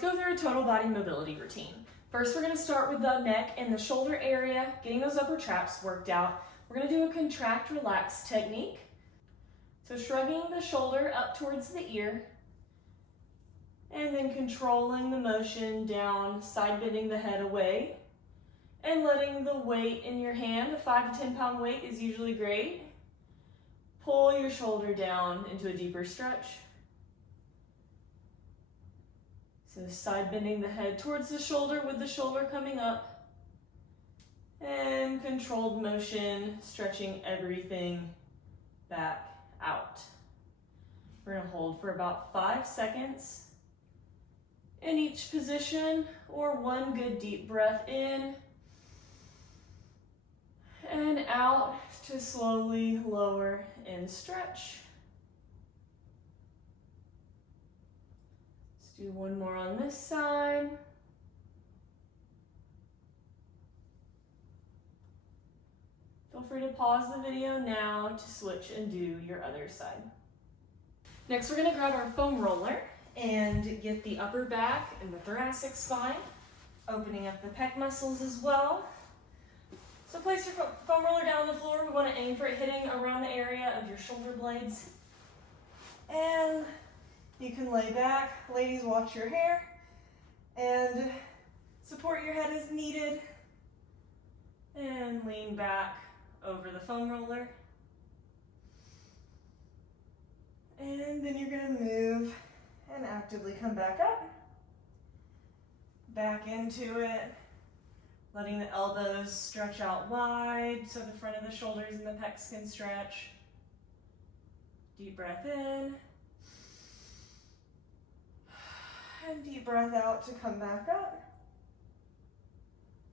let's go through a total body mobility routine. First, we're going to start with the neck and the shoulder area, getting those upper traps worked out. We're going to do a contract, relax technique. So shrugging the shoulder up towards the ear, and then controlling the motion down, side bending the head away, and letting the weight in your hand, a 5 to 10 pound weight is usually great. Pull your shoulder down into a deeper stretch. So side bending the head towards the shoulder with the shoulder coming up, and controlled motion, stretching everything back out. We're going to hold for about 5 seconds in each position, or one good deep breath in and out to slowly lower and stretch. Let's do one more on this side. Feel free to pause the video now to switch and do your other side. Next, we're going to grab our foam roller and get the upper back and the thoracic spine, opening up the pec muscles as well. So place your foam roller down on the floor. We want to aim for it hitting around the area of your shoulder blades. And you can lay back. Ladies, watch your hair and support your head as needed. And lean back over the foam roller. And then you're going to move and actively come back up, back into it, letting the elbows stretch out wide so the front of the shoulders and the pecs can stretch. Deep breath in, and deep breath out to come back up.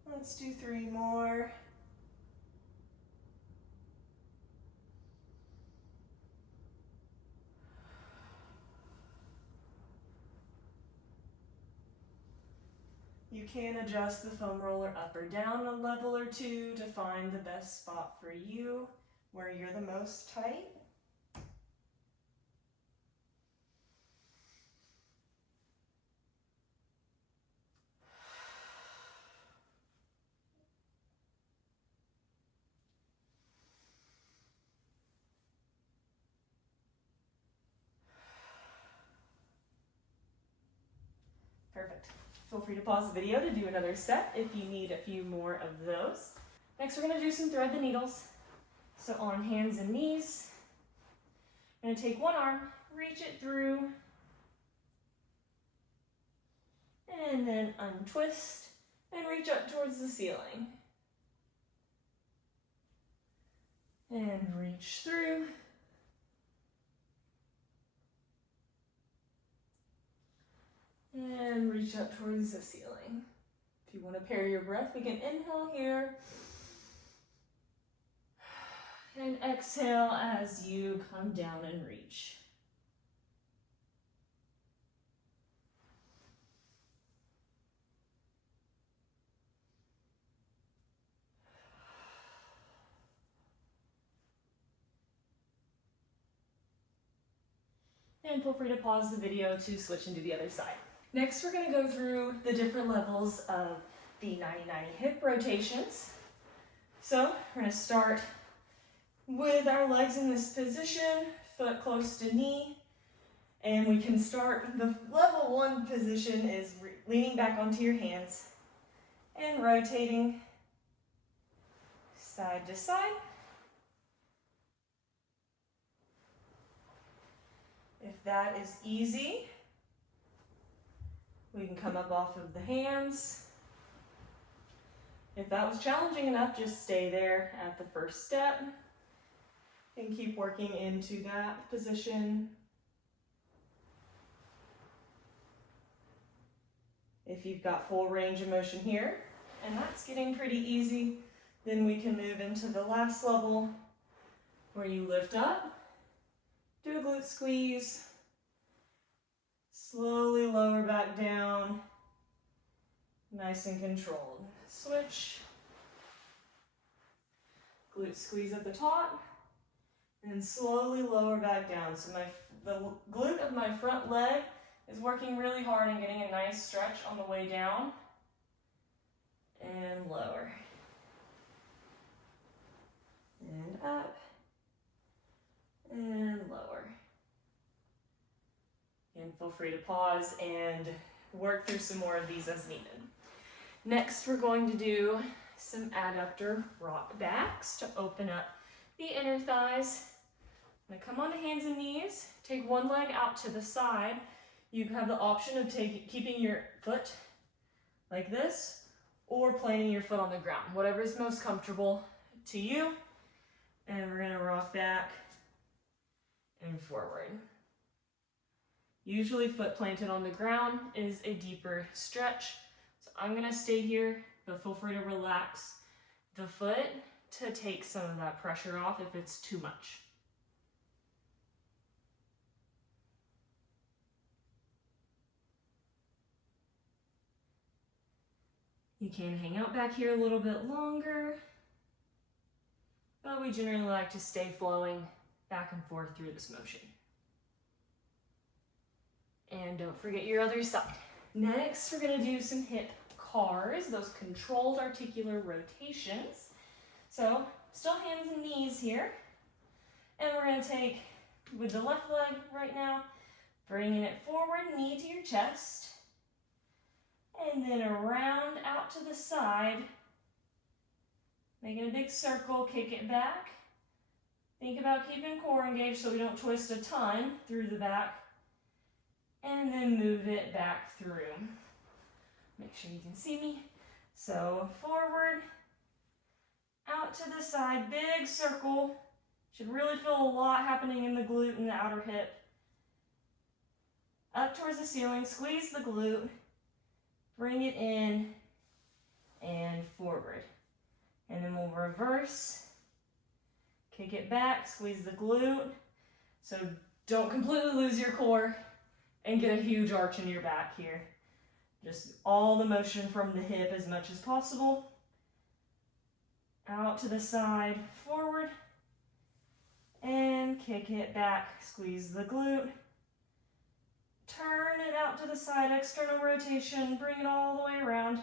Let's do 3 more. You can adjust the foam roller up or down a level or 2 to find the best spot for you, where you're the most tight. Perfect. Feel free to pause the video to do another set if you need a few more of those. Next, we're going to do some thread the needles. So on hands and knees, I'm going to take one arm, reach it through, and then untwist and reach up towards the ceiling. And reach through. And reach up towards the ceiling. If you want to pair your breath, we can inhale here. And exhale as you come down and reach. And feel free to pause the video to switch and do the other side. Next, we're going to go through the different levels of the 90-90 hip rotations. So we're going to start with our legs in this position, foot close to knee. And we can start, the level 1 position is leaning back onto your hands and rotating side to side. If that is easy, we can come up off of the hands. If that was challenging enough, just stay there at the first step and keep working into that position. If you've got full range of motion here, and that's getting pretty easy, then we can move into the last level where you lift up, do a glute squeeze, slowly lower back down, nice and controlled. Switch, glute squeeze at the top, and slowly lower back down. So the glute of my front leg is working really hard and getting a nice stretch on the way down and lower and up and lower. And feel free to pause and work through some more of these as needed. Next, we're going to do some adductor rock backs to open up the inner thighs. I'm gonna come on to hands and knees, take one leg out to the side. You have the option of keeping your foot like this or planting your foot on the ground, whatever is most comfortable to you. And we're gonna rock back and forward. Usually foot planted on the ground is a deeper stretch. So I'm gonna stay here, but feel free to relax the foot to take some of that pressure off if it's too much. You can hang out back here a little bit longer, but we generally like to stay flowing back and forth through this motion. And don't forget your other side. Next, we're gonna do some hip cars, those controlled articular rotations. So, still hands and knees here. And we're gonna take, with the left leg right now, bringing it forward, knee to your chest. And then around out to the side, making a big circle, kick it back. Think about keeping core engaged so we don't twist a ton through the back. And then move it back through. Make sure you can see me. So forward, out to the side, big circle. Should really feel a lot happening in the glute and the outer hip. Up towards the ceiling, squeeze the glute, bring it in and forward. And then we'll reverse, kick it back, squeeze the glute. So don't completely lose your core and get a huge arch in your back here. Just all the motion from the hip as much as possible. Out to the side, forward, and kick it back, squeeze the glute. Turn it out to the side, external rotation, bring it all the way around,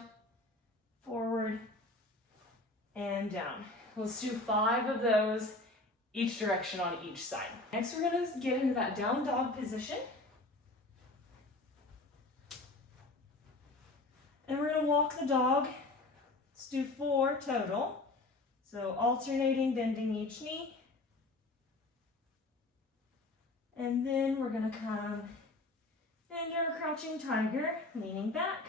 forward, and down. Let's do 5 of those, each direction on each side. Next, we're gonna get into that down dog position. And we're gonna walk the dog. Let's do 4 total. So alternating, bending each knee. And then we're gonna come into our crouching tiger, leaning back.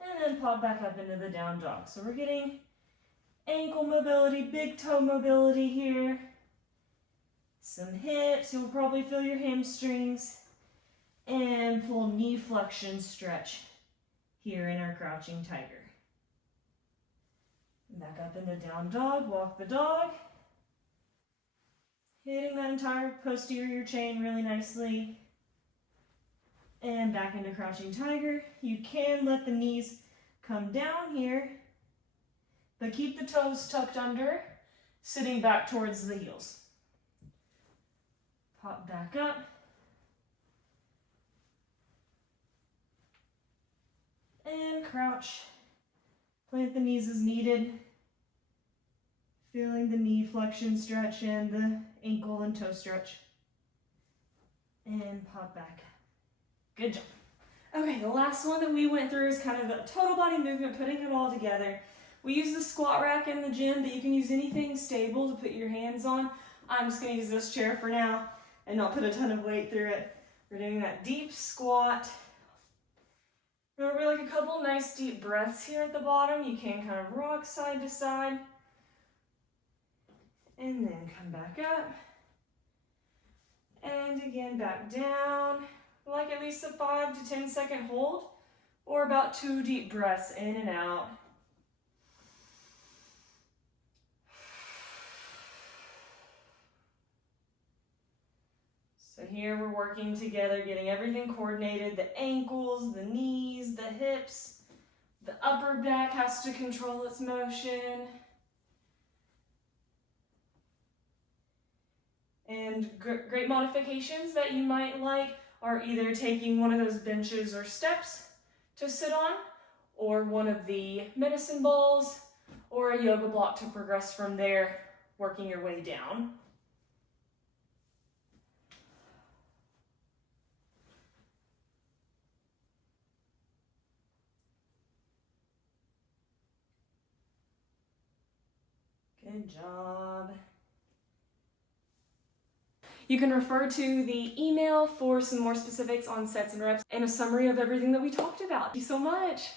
And then pop back up into the down dog. So we're getting ankle mobility, big toe mobility here. Some hips, you'll probably feel your hamstrings. And full knee flexion stretch here in our crouching tiger. Back up into down dog, walk the dog. Hitting that entire posterior chain really nicely. And back into crouching tiger. You can let the knees come down here, but keep the toes tucked under, sitting back towards the heels. Pop back up. And crouch. Plant the knees as needed. Feeling the knee flexion stretch and the ankle and toe stretch. And pop back up. Good job. Okay, the last one that we went through is kind of a total body movement, putting it all together. We use the squat rack in the gym, but you can use anything stable to put your hands on. I'm just gonna use this chair for now and not put a ton of weight through it. We're doing that deep squat. Remember, like a couple nice deep breaths here at the bottom. You can kind of rock side to side. And then come back up. And again, back down. Like at least a 5 to 10 second hold, or about 2 deep breaths in and out. So here we're working together, getting everything coordinated, the ankles, the knees, the hips, the upper back has to control its motion. And great modifications that you might like are either taking one of those benches or steps to sit on, or one of the medicine balls, or a yoga block to progress from there, working your way down. Good job. You can refer to the email for some more specifics on sets and reps and a summary of everything that we talked about. Thank you so much.